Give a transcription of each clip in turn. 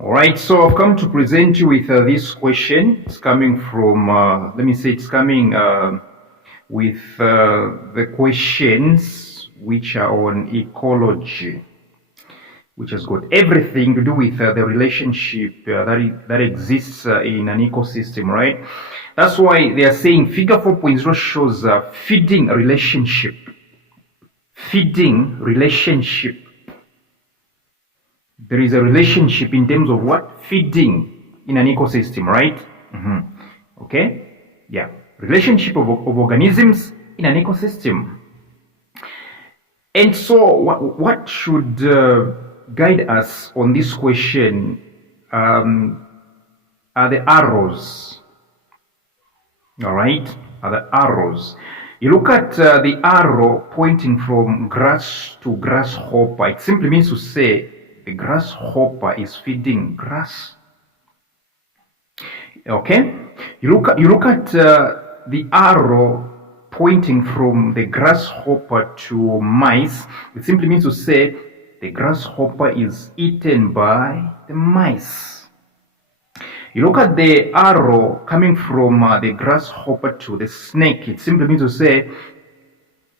All right, so I've come to present you with this question. It's coming from, with the questions which are on ecology, which has got everything to do with the relationship that exists in an ecosystem, right? That's why they are saying figure 4.0 shows feeding relationship. Feeding relationship. There is a relationship in terms of what? Feeding in an ecosystem, right? Okay? Yeah. Relationship of organisms in an ecosystem. And so what should guide us on this question are the arrows. All right? Are the arrows. You look at the arrow pointing from grass to grasshopper. It simply means to say the grasshopper is feeding grass. Okay? You look at the arrow pointing from the grasshopper to mice. It simply means to say the grasshopper is eaten by the mice. You look at the arrow coming from the grasshopper to the snake. It simply means to say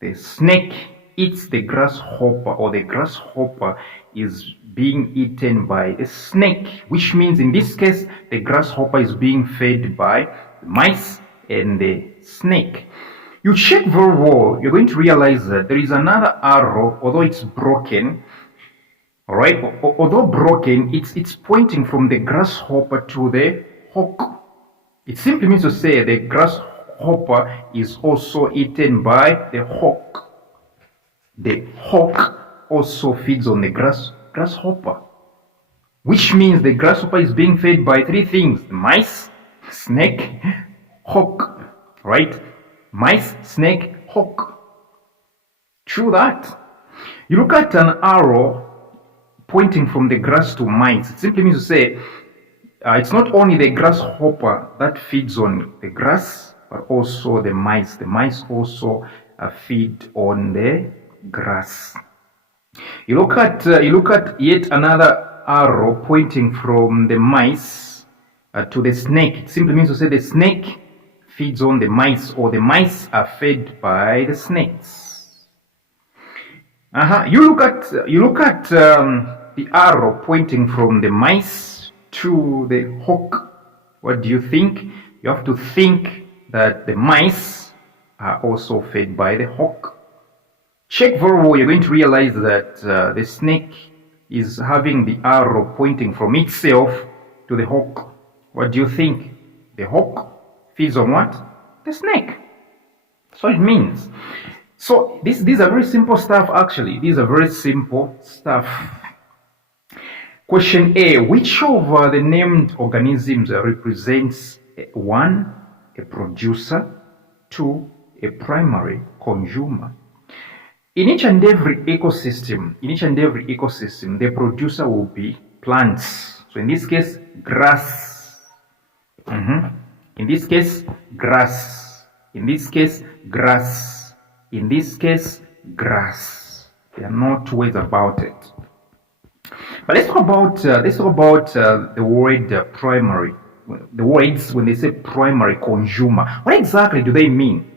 the snake eats the grasshopper, or the grasshopper is being eaten by the snake, which means in this case the grasshopper is being fed by the mice and the snake. You check very well, you're going to realize that there is another arrow, although it's broken. All right, although broken, it's pointing from the grasshopper to the hawk. It simply means to say the grasshopper is also eaten by the hawk. The hawk also feeds on the grasshopper, which means the grasshopper is being fed by three things: mice, snake, hawk. Right? Mice, snake, hawk. True that. You look at an arrow pointing from the grass to mice. It simply means to say it's not only the grasshopper that feeds on the grass, but also the mice. The mice also feed on the grass. You look at yet another arrow pointing from the mice to the snake. It simply means to say the snake feeds on the mice, or the mice are fed by the snakes. You look at the arrow pointing from the mice to the hawk. What do you think? You have to think that the mice are also fed by the hawk. Check very well, you're going to realize that the snake is having the arrow pointing from itself to the hawk. What do you think? The hawk feeds on what? The snake. So it means. So these are very simple stuff actually. These are very simple stuff. Question A. Which of the named organisms represents 1. a producer, 2. a primary consumer? In each and every ecosystem, the producer will be plants. So in this case, grass. In this case, grass. In this case, grass. In this case, grass. There are no two ways about it. But let's talk about the word primary. The words when they say primary consumer. What exactly do they mean?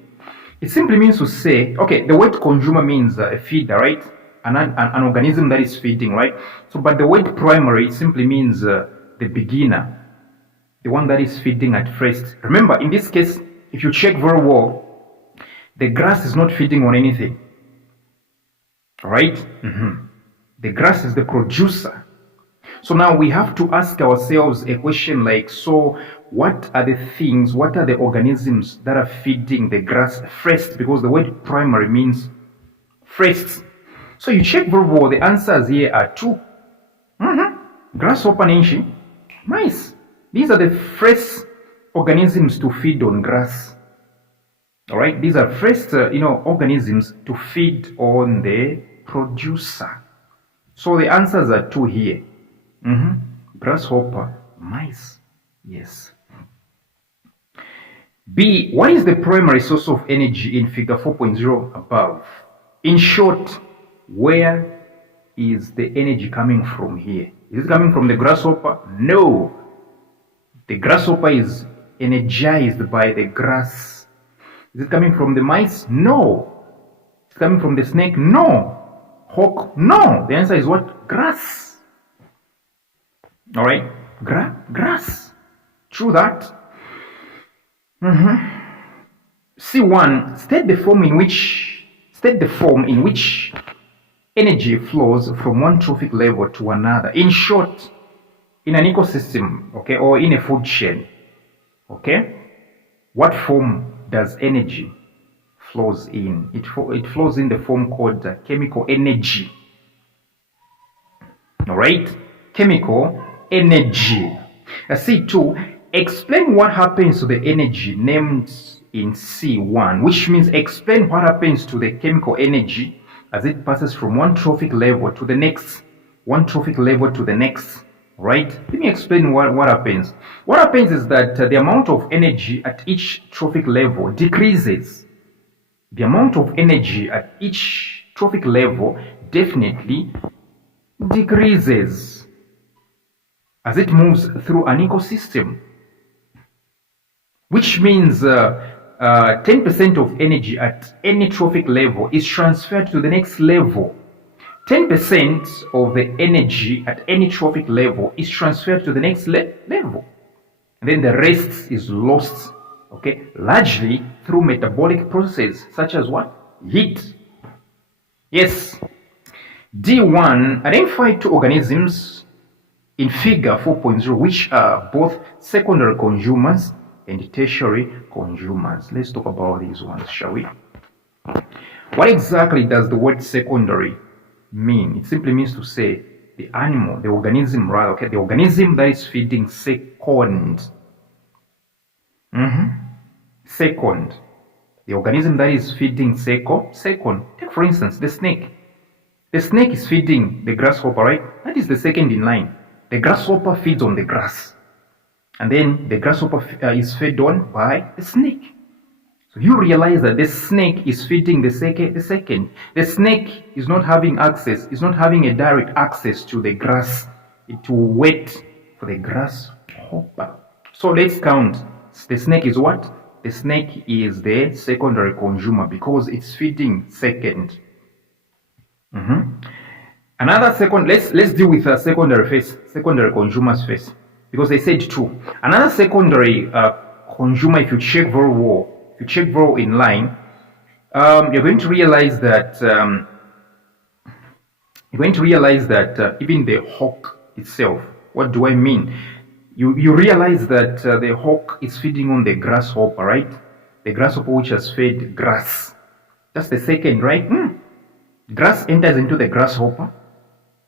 It simply means to say, okay, the word consumer means a feeder, right? An organism that is feeding, right? So, but the word primary simply means the beginner, the one that is feeding at first. Remember, in this case, if you check very well, the grass is not feeding on anything, all right? The grass is the producer. So now we have to ask ourselves a question like, so what are the things, what are the organisms that are feeding the grass first? Because the word primary means first. So you check very well, the answers here are 2. Grasshopper and mice. These are the first organisms to feed on grass. All right, these are first, organisms to feed on the producer. So the answers are 2 here. Grasshopper, mice. Yes. B. What is the primary source of energy in figure 4.0 above? In short, where is the energy coming from here? Is it coming from the grasshopper? No. The grasshopper is energized by the grass. Is it coming from the mice? No. Is it coming from the snake? No. Hawk? No. The answer is what? Grass. All right. Grass. True that. C1. State the form in which energy flows from one trophic level to another. In short, in an ecosystem, okay, or in a food chain, okay, what form does energy flows in? It flows in the form called chemical energy. All right, chemical energy. C2, explain what happens to the energy named in C1, which means explain what happens to the chemical energy as it passes from one trophic level to the next, right? Let me explain what happens. What happens is that the amount of energy at each trophic level decreases. The amount of energy at each trophic level definitely decreases as it moves through an ecosystem, which means 10% of energy at any trophic level is transferred to the next level. 10% of the energy at any trophic level is transferred to the next level. And then the rest is lost, okay, largely through metabolic processes such as what? Heat. Yes. D1, identify two organisms in figure 4.0 which are both secondary consumers and tertiary consumers. Let's talk about these ones, shall we? What exactly does the word secondary mean? It simply means to say the animal, the organism rather, okay, the organism that is feeding second. Second. The organism that is feeding second. Take for instance the snake. The snake is feeding the grasshopper, right? That is the second in line. The grasshopper feeds on the grass. And then the grasshopper is fed on by the snake. So you realize that the snake is feeding the second. The snake is not having a direct access to the grass. It will wait for the grasshopper. So let's count. The snake is what? The snake is the secondary consumer because it's feeding second. Another second, let's deal with secondary consumers first, because they said two. Another secondary consumer, if you check very well in line, you're going to realize that even the hawk itself. What do I mean? You realize that the hawk is feeding on the grasshopper, right? The grasshopper which has fed grass. That's the second, right? Grass enters into the grasshopper,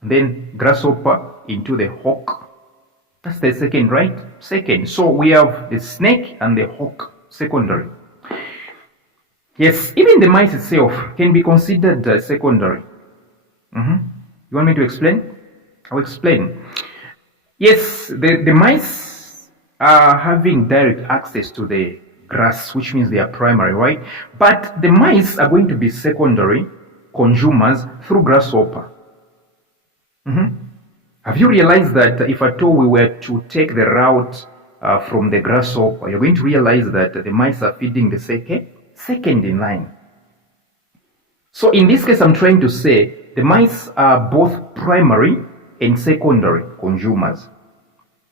and then grasshopper into the hawk. That's the second, right? Second. So we have the snake and the hawk, secondary. Yes, even the mice itself can be considered secondary. You want me to explain? I'll explain. Yes, the mice are having direct access to the grass, which means they are primary, right? But the mice are going to be secondary consumers through grasshopper. Have you realized that if at all we were to take the route from the grasshopper, you're going to realize that the mice are feeding the second in line. So in this case, I'm trying to say the mice are both primary and secondary consumers.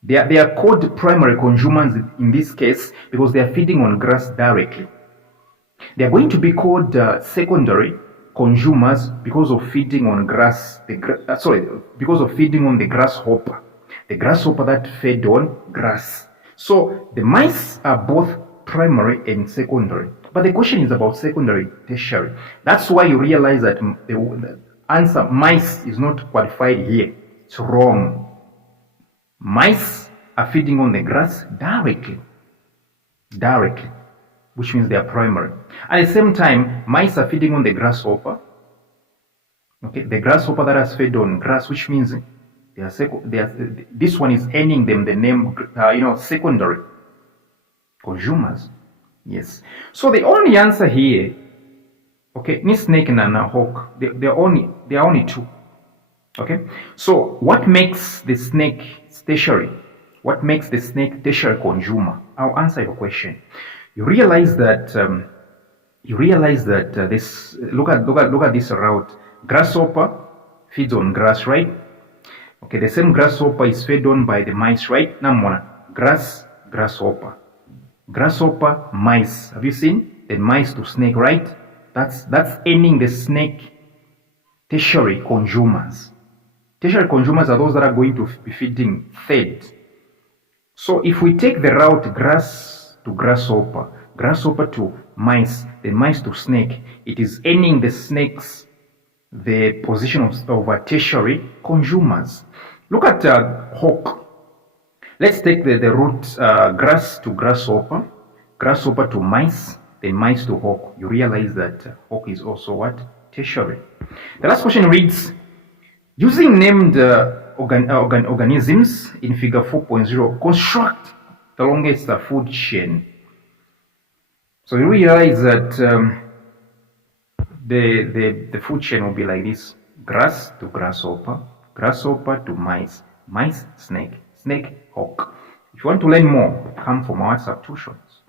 They are called primary consumers in this case because they are feeding on grass directly. They are going to be called secondary consumers because of feeding on grass. Because of feeding on the grasshopper that fed on grass. So the mice are both primary and secondary. But the question is about secondary, tertiary. That's why you realize that the answer mice is not qualified here. It's wrong. Mice are feeding on the grass directly, which means they are primary. At the same time, mice are feeding on the grasshopper. Okay, the grasshopper that has fed on grass, which means this one is earning them the name, secondary consumers. Yes. So the only answer here, okay, ni snake and hawk, they are only two. Okay, so what makes the snake tertiary? What makes the snake tertiary consumer? I'll answer your question. You realize that this look at this route. Grasshopper feeds on grass, right? Okay, the same grasshopper is fed on by the mice, right? Now, grasshopper, mice. Have you seen the mice to snake, right? That's ending the snake tertiary consumers. Tertiary consumers are those that are going to be feeding third. So if we take the route grass to grasshopper to mice, then mice to snake, it is ending the snakes the position of tertiary consumers. Look at hawk. Let's take the route grass to grasshopper to mice, then mice to hawk. You realize that hawk is also what? Tertiary. The last question reads, using named organisms in figure 4.0, construct the longest food chain. So you realize that the food chain will be like this: grass to grasshopper to mice, snake, hawk. If you want to learn more, come for my WhatsApp tuitions.